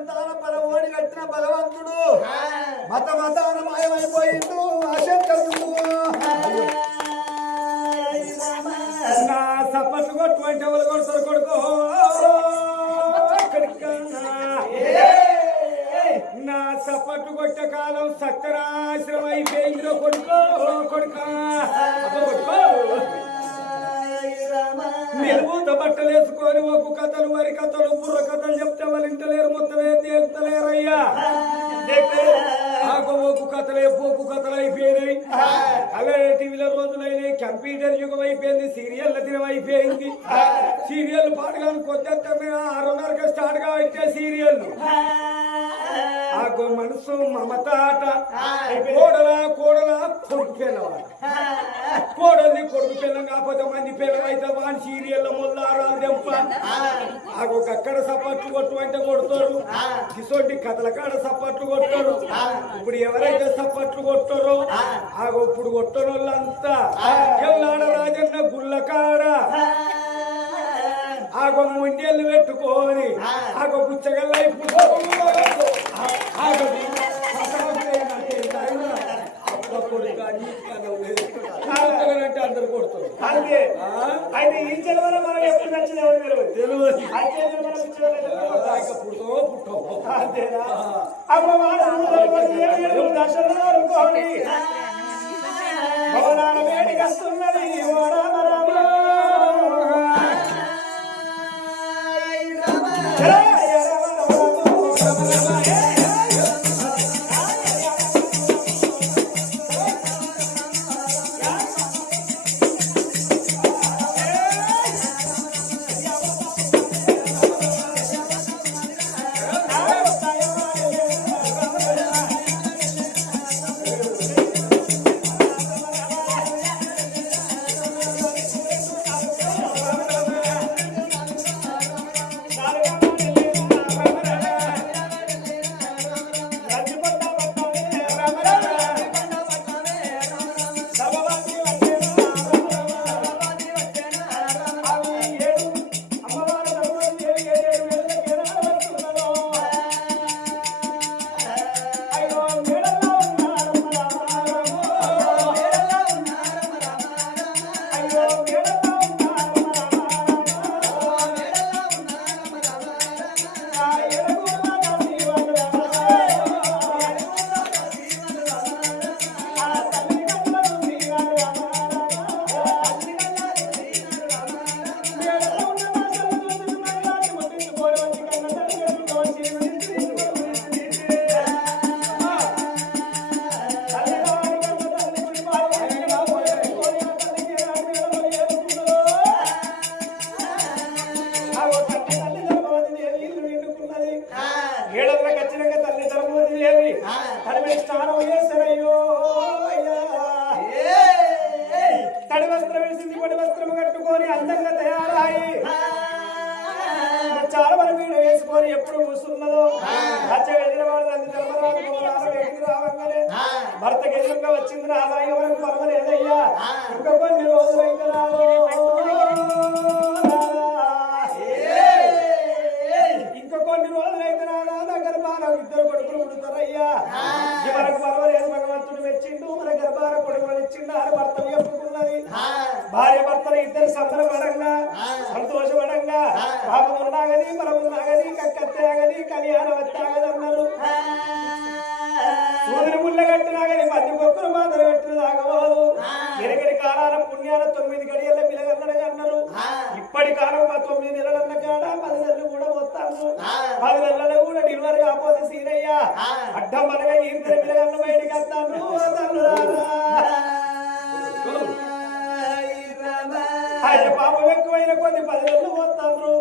సంతాన పరం ఓడి కట్టిన భగవంతుడు మత మతాన మాయమైపోయిండు ఆశంకరుడు నా సపట్లు కొట్టుకుంటే ఎవరు కొడుతారు కొడుకో నా సపట్లు కొట్టే కాలం సక్కరాశ్రమం అయిపోయిందిరో కొడుకో కొడుకా నిలువుత బట్టలు వేసుకొని ఒక్కు కథలు వరి కథలు బుర్ర కథలు చెప్తే వాళ్ళు ఇంటలేరు మొత్తమే తేలుతలేరయ్యా ఒక్కు కథలే పోకు కథలు అయిపోయినాయి అవే టీవీల రోజులైనాయి కంప్యూటర్ యుగం అయిపోయింది సీరియల్ దినం అయిపోయింది సీరియల్ పాటగాను కొద్ది 6:30కి స్టార్ట్ గా వచ్చే సీరియల్ ఆగో మనసు మమతాట కోడలా కోడలా కొడుకు పిల్లవాడు కోడల్ని కొడుకు పిల్లం కాకపోతే మంది పిల్లం అయితే వాని సీరియల్లో మొల్లారాలు దెంప ఆగో అక్కడ సపట్లు కొట్టు అంటే కొడతారు ఇసోటి కథల కాడ సపట్లు కొట్టారు ఇప్పుడు ఎవరైతే సపట్లు కొట్టారో ఆగో ఇప్పుడు కొట్టని వాళ్ళంతా ఎవలాడ రాజన్న గుళ్ళ కాడ ఆగో ముండేళ్ళు పెట్టుకొని ఆగో పుచ్చగల్ల అందరు కొడుతారు అయితే ఈ జన్మలో మనం ఎప్పుడు నచ్చింది ఎవరు తెలియదు పుట్టో అంతేనా భవనాల వేడికి వస్తున్నది తడి వస్త్రం వేసింది పొడి వస్త్రం కట్టుకొని అందంగా తయారాయి చాలా మంది వీడు వేసుకొని ఎప్పుడు కూర్చున్నదో రావంగానే భర్తకి ఎదురుగా వచ్చింది రాదాయి వరకు పర్వాలేదయ్యా ఇంకా కొన్ని రోజులైతే రాదు ఇంకా కొన్ని రోజులైతే రాదా నా గర్భాన 2 కొడుకులు పుడతారయ్యా మనకు పర్వాలేదు భగవంతుడు మెచ్చిండు మన గర్భాన కొడుకులు ఇచ్చిండు అని భర్త చెప్పుకున్నది భార్య భర్తలు ఇద్దరు సంబరపడంగా సంతోషపడంగా పాపం ఉన్నాగని బలము నాగని కక్కత్తేగని కళ్యాణం వచ్చాగదన్నారు సూర్యుని ముళ్ళ కట్టినాగని 10 కొక్కులు మాత్రం పెట్టిన తాగవాదు ఎరగడి కాలాల పుణ్యాల 9 గడియల పిల్లగన్నగా అన్నారు ఇప్పటి కాలం 9 నెలలన్న కాడ 10 నెలలు కూడా మొత్తాను 10 నెలలు కూడా డెలివరీ కాకపోతే సీనయ్య అడ్డం మనగా ఈరిద్దరు పిల్లగన్న బయటికి వస్తాను ఆయన పాపం ఎక్కువైన కొన్ని 10 నెలలు పోతారు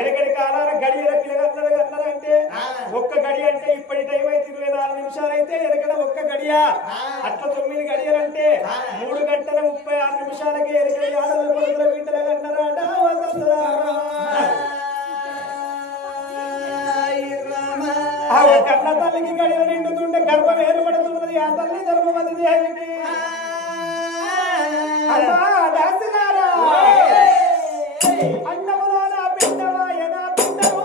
ఎరగడి కాలాల గడియల పిల్లగన్నగా అన్నారంటే ఒక్క గడి అంటే ఇప్పటి టైం అయితే 24 నిమిషాలు అయితే ఎరగడ ఒక్క గడియ అట్లా 9 గడియలంటే 3 గంటల 36 నిమిషాలకి ఎరగడి ఆడల పొడుగుల వీటలుగా అన్నారాట కన్న తల్లికి గడియలు నిండుతుంటే గర్భం ఏర్పడుతున్నది ఆ తల్లి గర్భవతి దేవికి అన్నములో నా పిండవాయ నా పిండము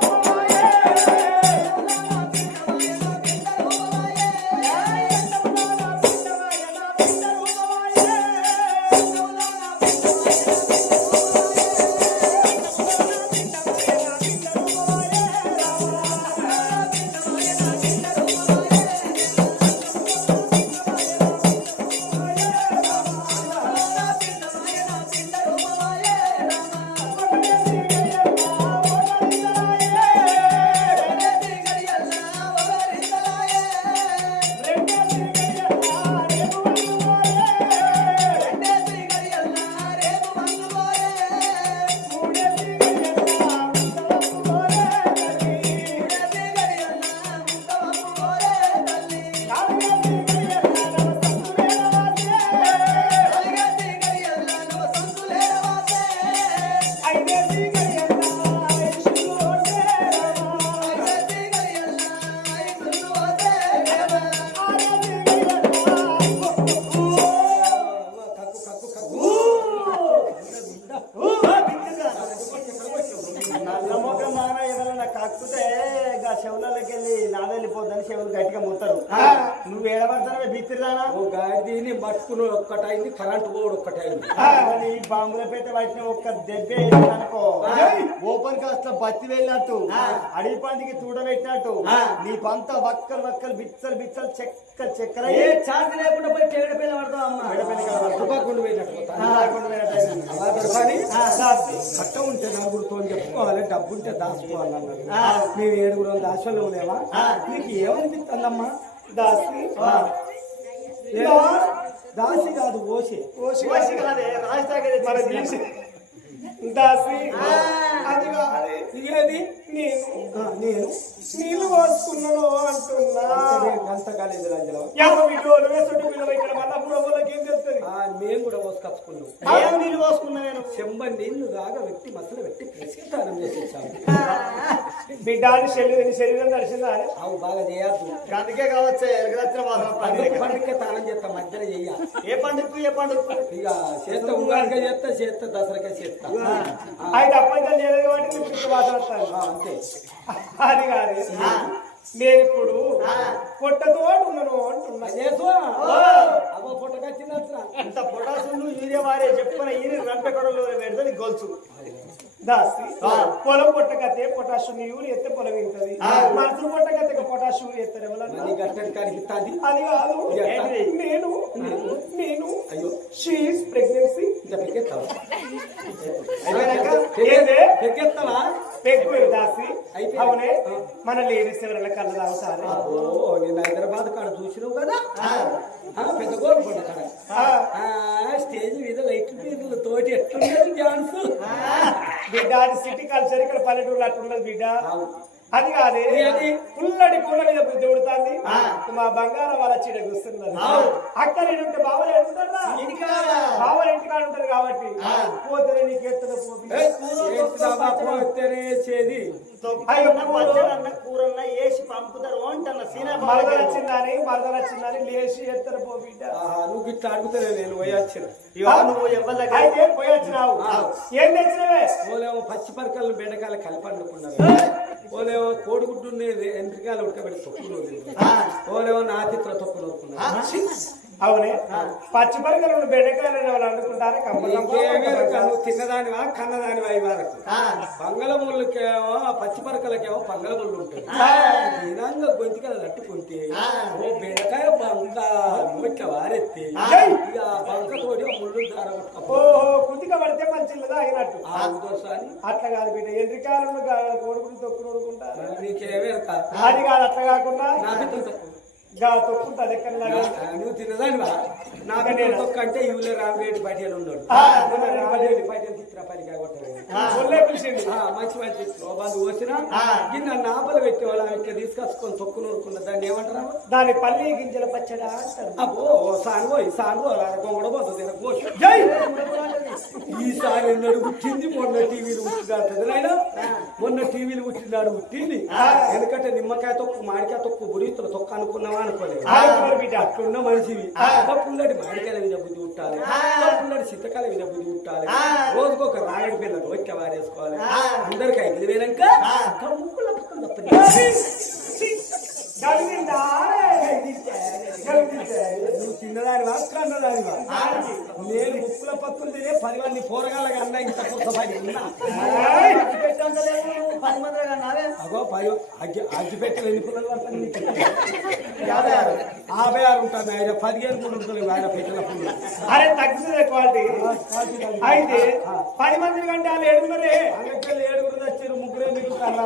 కక్కుతే చెవులకి వెళ్ళి నాద వెళ్ళిపోద్దని చెవులు గట్టిగా ముడతారు. నువ్వు ఏడబడతానే బిత్తిరానా గాడిని పట్టుకుని ఒక్కటైంది, కరెంట్ బోర్డు ఒక్కటైంది. ఈ బాంబుల పెట్ట పట్టిన ఒక్క దెబ్బ అనుకో ఓపెన్ కాస్ట్ లో బత్తి వెళ్ళినట్టు అడవి పందికి తూడబెట్టినట్టు నీ పంత వక్కలు వక్కలు బిచ్చలు బిచ్చలు చెక్కలు చెక్కలు చార్జ్ లేకుండా పోయి చెగడ పిల్ల పడతావు అమ్మ. కట్ట ఉంటే నలుగురితో చెప్పుకోవాలి, డబ్బు ఉంటే దాచుకోవాలి అన్నారు. మేము 7 దాచులు లేవా? నీకు ఏమనిపిస్తుందమ్మా? దాసి దాసి కాదు, ఓసి ఓసి కాదే రాజధాని దాసి అది కాదు. ఇదేది నేను నీళ్ళు పోసుకున్నాను అంటున్నా. అంతకాలేదు రాజలో ఇక్కడ మళ్ళీ ఏం తెలుస్తుంది? మేము కూడా పోసుకొచ్చుకున్నాం. నీళ్ళు పోసుకున్నా నేను చెంబ నీళ్లు దాగా పెట్టి మసలు పెట్టి ప్రసిద్ధానం చేసేసాము. బిడ్డాన్ని శరీరం దర్శిందా? అవు బాగా చేయద్దు. అందుకే కావచ్చు పండుగ తానం చేస్తా, మధ్యలో చెయ్య. ఏ పండుగ ఏ పండుగ ఇక చేస్తా, ఉగాదిగా చేస్తా, చేస్తా దసరాగా చేస్తా. అయితే అప్పంతా లేదు కాబట్టి మాట్లాడతాను అంతే. అది కాదు, నేను ఇప్పుడు పొట్టతో ఉన్నాను అంటున్నా. అవ్వ పొట్టకొచ్చిందా? అంత పొటాసులు యూరియా వారే చెప్పుకున్న ఈ రంపెకొడలు పెడితే గొలుసు దాసి పొలం పొట్టకతే పొటాషియం యూరియా ఎత్తే పొలం ఇంటది. మనసు పొట్టకతే పొటాషియం యూరియా ఎత్తారు కనిపిస్తుంది. అది కాదు, నేను నేను అయ్యో షీఈస్ ప్రెగ్నెన్సీ దాసి. అవునే మన లేడీస్ ఎవరైనా కళ్ళు తాగుతారు. నేను హైదరాబాద్ కాడ చూసినావు కదా, పెద్ద గోల్కొండ కాడ స్టేజ్ మీద లైట్లు తోటి ఎట్లుండదు డాన్స్. బిడ్డ అది సిటీ కల్చర్, ఇక్కడ పల్లెటూరు అట్లుండదు బిడ్డ. అది కాదే, పుల్లడి పూల మీద బుద్ధి ఉడుతుంది. మా బంగారం వాళ్ళ చీడ కూస్తున్నారు. అక్కడ ఉంటే బావలు ఎడుంటారా? బావలు ఇంటికాడ ఉంటారు కాబట్టి పోతే నీకు ఎత్తున పోతేనేది కూరన్నా వేసి పంపుతారు అంటున్నా. మరదలు వచ్చిందని లేచి ఎత్తరు పో బిడ్డ. నువ్వు ఇట్లా అడుగుతానే నేను పోయొచ్చిన. నువ్వు అయితే పోయొచ్చినావు. ఏం తెచ్చినవే? ఓలేమో పచ్చి పరకలు బెండకాయలు కలిపి అనుకున్నారు. ఓలేమో కోడిగుడ్డు ఎంట్రికాయలు ఉడకబెట్టి తొక్కులు, ఓలేమో నాతిత్ర తొక్కులు అనుకున్నారు. అవునే పచ్చి పరకలు బెండకాయలు వాళ్ళు అనుకుంటారా? నువ్వు తిన్నదానివా కన్నదానివా? ఈ వరకు బంగళముళ్ళకేమో పచ్చి పరకలకేమో పంగళముళ్ళు ఉంటాయి. తినంగా గొంతుగా తట్టుకుంటే ఓ బెండకాయ బంక నోట్ల వారెత్తి ఇక బంక తోటి ముళ్ళు కుతిక పడితే మంచిదా అయినట్టు. అట్లా కాదు బిడ్డ, ఎండ్రికాయలను కోడుకుని తొక్కులు ఊరుకుంటారు. నీకేమే అది కాదు, అట్లా కాకుండా తొక్కుంటది ఎక్కడ నువ్వు తిన్నదానివా? నాకంటే తొక్క అంటే ఇవులే రామరెడ్డి పటేల్ ఉన్నాడు. పటేల్ చిత్ర పరికాయ మంచి మంచి బంధు వచ్చినా గిన్నె నాపలు పెట్టేవాళ్ళు ఇట్లా తీసుకొచ్చుకొని తొక్కు నూరుకున్న దాన్ని ఏమంటారు? దాని పల్లి గింజల పచ్చడా అంటారు. అబ్బో సాను కూడా పోతుంది. ఈసారి ఎన్నడు పుట్టింది, మొన్న టీవీలు పుట్టినాడు ఆయన. మొన్న టీవీలు పుట్టినాడు పుట్టింది. ఎందుకంటే నిమ్మకాయ తొక్కు మామిడికాయ తొక్కు బురీతులు తొక్కు అనుకున్నావా అనుకోలేదు. అట్లున్న మనిషివి. పుల్లడి మామిడికాయల మీద బుద్ధి పుట్టాలి, పుల్లడి చిత్తకాయల మీద బుద్ధి పుట్టాలి. రోజుకొక రాగడి పిల్లలు వచ్చి వారేసుకోవాలి. అందరికి 5 వేలంక ముక్కుల పక్కన తప్పని నువ్వు తిన్నదానివా కన్నదానివా? నేను ముక్కుల పక్కన తినే 10 మంది పోరగాళ్ళగా అన్నా ఇంత కొత్తపడి ఉన్నా. అగో అగ్గి పెట్టి ఎన్ని పిల్లలు పడతాను? 56 ఉంటుంది ఆయన, 15 కూడా ఉంటుంది ఆయన పెట్టిన పుల్లు. అరే తగ్గుతుంది క్వాలిటీ. అయితే 10 మంది కంటే వాళ్ళు 7 అందుకెళ్ళి 7 వచ్చారు, 3 మిగులుతారా?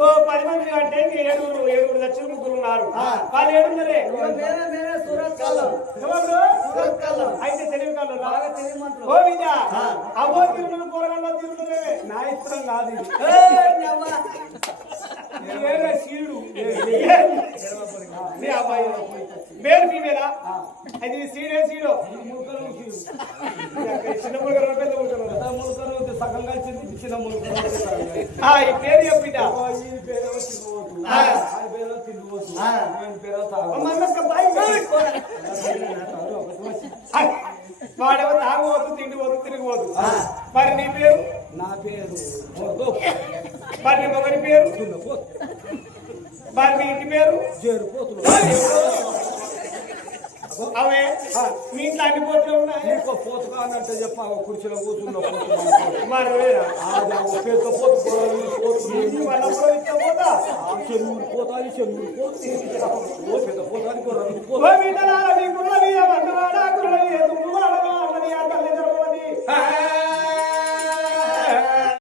ఓ 10 మంది కంటే 7 వచ్చారు, 3 ఉన్నారు. వాళ్ళు 7 అయితే తెలివి కాళ్ళు బాగా తెలివి మంత్రులు. ఓ విద్య అవో తిరుగులు పోరగాల్లో తిరుగులే. నా ఇష్టం కాదు ఇది. సీడు అబ్బాయి మేలు ఫీమేలా? అది సీడే సీడు చిన్న ములుకరు పెద్ద ములుకరు సగం కలిసింది. చిన్న ములుకరు ఈ పేరు చెప్పిట. ఈ పేరు తిరుగుతుంది. వాడేమో తాగుపోతు తిండిపోతు తిరిగిపోతు. మరి నీ పేరు? నా పేరు మొగో. మరి నీ మొగని పేరు దున్నపోతు. మరి మీ ఇంటి పేరు జేరుపోతులు. అవే మీ ఇంట్లో అన్ని పోతులు ఉన్నాయి ఇంకో పోతు కానంటే చెప్ప కుర్చీలో కూర్చున్న పోతు మన పోతు. మరి వేరా అది ఒక పెద్ద పోతు పోతు చెన్నూరు పోత అది చెన్నూరు పోతు. ఓ పెద్ద పోత అది రంగు పోతు. మీ గుర్ర మీద బండవాడ గుర్ర మీద దుమ్మువాడగా అన్నది ఆ తల్లి ధర్మవతి